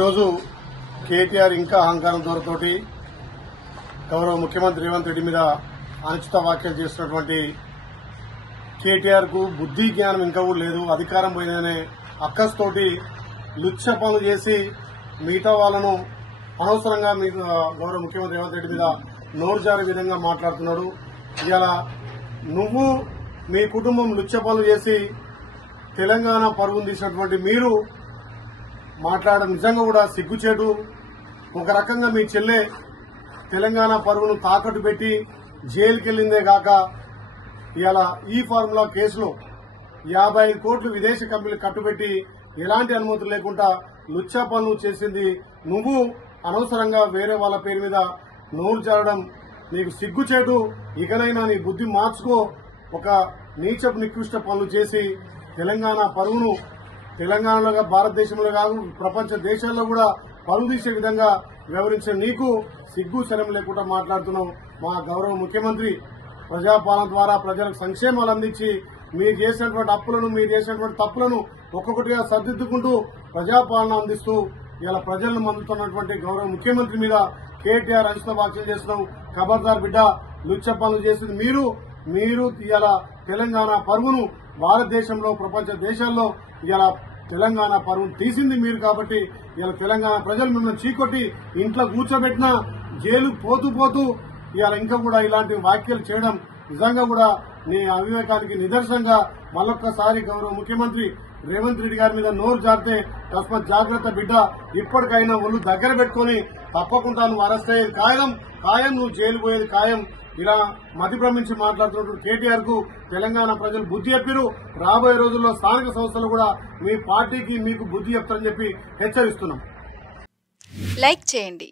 ఈరోజు కేటీఆర్ ఇంకా అహంకారం దూరతోటి గౌరవ ముఖ్యమంత్రి రేవంత్ రెడ్డి మీద అనుచిత వ్యాఖ్యలు చేస్తున్నటువంటి కేటీఆర్ కు బుద్ధి జ్ఞానం ఇంకా కూడా లేదు. అధికారం పోయిందనే అక్కస్తోటి లుచ్చ పనులు చేసి మిగతా వాళ్లను అనవసరంగా గౌరవ ముఖ్యమంత్రి రేవంత్ రెడ్డి మీద నోరు జారే విధంగా మాట్లాడుతున్నాడు. ఇవాళ నువ్వు మీ కుటుంబం లుచ్చ పనులు చేసి తెలంగాణ పరువును తీసినటువంటి మీరు మాట్లాడడం నిజంగా కూడా సిగ్గుచేటు. ఒక రకంగా మీ చెల్లె తెలంగాణ పరువును తాకట్టు పెట్టి జైలుకెళ్లిందే గాక ఇవాళ ఈ ఫార్ములా కేసులో 55 కోట్లు విదేశీ కంపెనీలు కట్టుబెట్టి ఎలాంటి అనుమతులు లేకుండా లుచ్చా పనులు చేసింది నువ్వు. అనవసరంగా వేరే వాళ్ళ పేరు మీద నోరు జారడం నీకు సిగ్గుచేటు. ఇకనైనా నీ బుద్ధి మార్చుకో. ఒక నీచపు నికృష్ట పనులు చేసి తెలంగాణ పరువును తెలంగాణలో భారతదేశంలో కాదు ప్రపంచ దేశాల్లో కూడా పరువు తీసే విధంగా వ్యవహరించిన నీకు సిగ్గు శరం లేకుండా మాట్లాడుతున్నావు. మా గౌరవ ముఖ్యమంత్రి ప్రజాపాలన ద్వారా ప్రజలకు సంక్షేమాలు అందించి మీరు చేసినటువంటి అప్పులను మీరు చేసినటువంటి తప్పులను ఒక్కొక్కటిగా సర్దిద్దుకుంటూ ప్రజాపాలన అందిస్తూ ఇలా ప్రజలను మందుతున్నటువంటి గౌరవ ముఖ్యమంత్రి మీద కేటీఆర్ అనుచిత వ్యాఖ్యలు చేస్తున్నావు. ఖబర్దార్ బిడ్డ, లుచ్చ పనులు చేసింది మీరు ఇలా తెలంగాణ పరువును భారతదేశంలో ప్రపంచ దేశాల్లో ఇలా తెలంగాణ పరువును తీసింది మీరు. కాబట్టి ఇలా తెలంగాణ ప్రజలు మిమ్మల్ని చీకొట్టి ఇంట్లో కూర్చోబెట్టినా జైలు పోతూ ఇవాళ ఇంకా కూడా ఇలాంటి వ్యాఖ్యలు చేయడం నిజంగా కూడా నీ అవివేకానికి నిదర్శనంగా మళ్ళొక్కసారి గౌరవ ముఖ్యమంత్రి రేవంత్ రెడ్డి గారి మీద నోరు జారితే తస్మత్ జాగ్రత్త బిడ్డ. ఇప్పటికైనా ఒళ్ళు దగ్గర పెట్టుకుని తప్పకుండా నువ్వు అరెస్ట్ అయ్యేది ఖాయం, నువ్వు జైలు పోయేది ఖాయం. ఇలా మతి భ్రమించి మాట్లాడుతున్నటువంటి కేటీఆర్ కు తెలంగాణ ప్రజలు బుద్ధి చెప్పారు. రాబోయే రోజుల్లో స్థానిక సంస్థలు కూడా మీ పార్టీకి మీకు బుద్ధి చెప్తారని చెప్పి హెచ్చరిస్తున్నాం. లైక్ చేయండి,